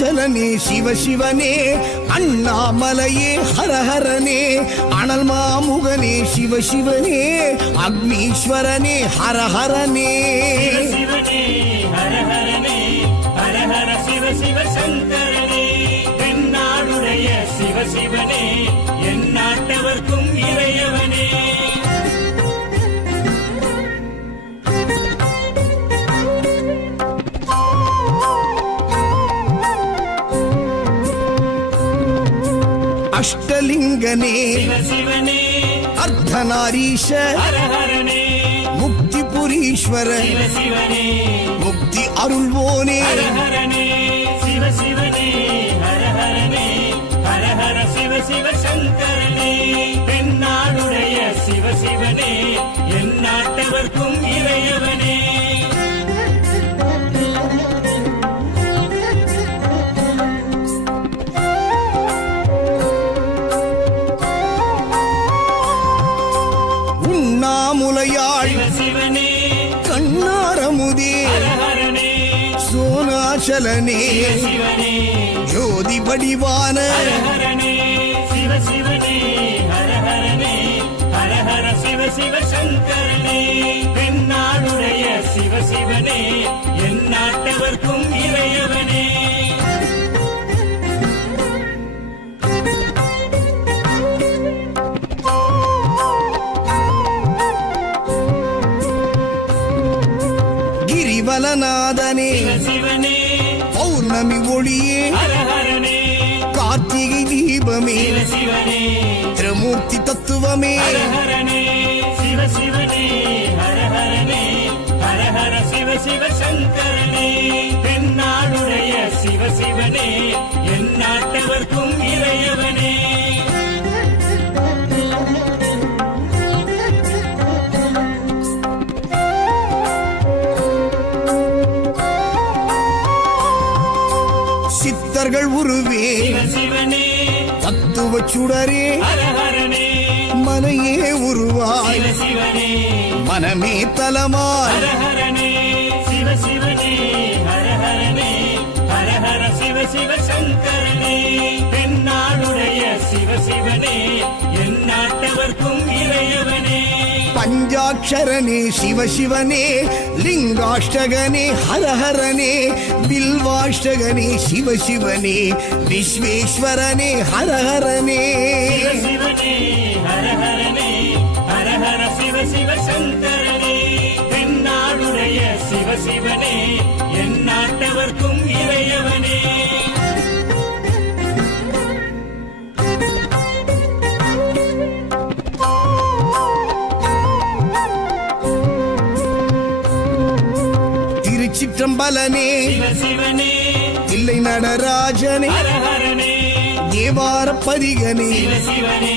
அருணாச்சலனே சிவசிவனே அண்ணாமலையே ஹரஹரனே அனல் மாமுகனே சிவசிவனே அக்னீஸ்வரனே ஹரஹரனே சிவனே ஹரஹரனே ஹரஹர சிவ சிவ சங்கரனே தென்னாடுடைய சிவசிவனே என் நாட்டவர்க்கும் இறையவனே அஷ்டலிங்கனே சிவசிவனே அர்த்தநாரீஷ ஹரஹரனே முக்திபுரீஸ்வர சிவசிவனே முக்தி அருள்வோனே ஹரஹரனே சிவசிவனே ஹரஹரனே ஹரஹர சிவ சிவ சங்கரனே தென்னாடுடைய சிவசிவனே என் நாட்டவர்க்கும் இறையவனே உண்ணாமுலையாள் சிவசிவனே கண்ணாரமுதே ஹரஹரனே சோனாச்சலனே சிவசிவனே ஜோதி வடிவான ஹரஹரனே சிவசிவனே ஹரஹரனே ஹரஹர சிவ சிவ சங்கரனே தென்னாடுடைய சிவசிவனே என் நாட்டவர்க்கும் இறையவனே கிரிவலநாதனே சிவசிவனே பௌர்ணமி ஒளியே ஹரஹரனே கார்த்திகை தீபமே சிவசிவனே திரிமூர்த்தி தத்துவமே ஹரஹரனே சிவசிவனே ஹரஹரனே ஹரஹர சிவ சிவ சங்கரனே தென்னாடுடைய சிவசிவனே என் நாட்டவர்க்கும் இறையவனே சித்தர்கள் உருவே சிவசிவனே தத்துவ சுடரே ஹரஹரனே மனையே உருவாய் சிவசிவனே மனமே தலமாய் ஹரஹரனே சிவசிவனே ஹரஹரனே ஹரஹர சிவ சிவ சங்கரனே தென்னாடுடைய சிவசிவனே என் நாட்டவர்க்கும் இறையவனே பஞ்சாட்சரனே சிவசிவனே லிங்காஷ்டகனே ஹரஹரனே பில்வாஷ்டகனே சிவசிவனே விஸ்வேஸ்வரனே ஹரஹரனே சிவசிவனே ஹரஹரனே ஹரஹர சிவ சிவ சங்கரனே தென்னாடுடைய சிவசிவனே என் நாட்டவர்க்கும் இறையவனே திருச்சிற்றம்பலனே சிவசிவனே தில்லை நடராஜனே ஹரஹரனே தேவார பதிகனே சிவசிவனே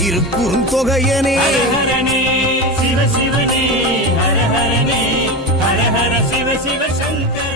திருக்குறுந்தொகையனே ஹரஹரனே சிவசிவனே ஹரஹரனே ஹரஹர சிவ சிவ சங்கர